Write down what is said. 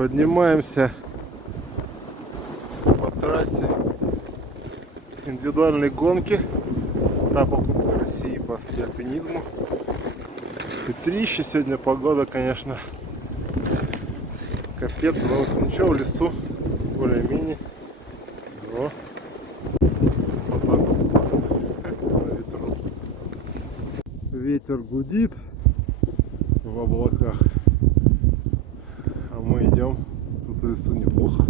Поднимаемся по трассе индивидуальной гонки. Этапа Кубка России по альпинизму. Ветрище сегодня, погода, конечно, капец, но вот ничего, в лесу более-менее. Вот так вот на ветру. Ветер гудит в облаках, а мы идем. Тут в лесу неплохо.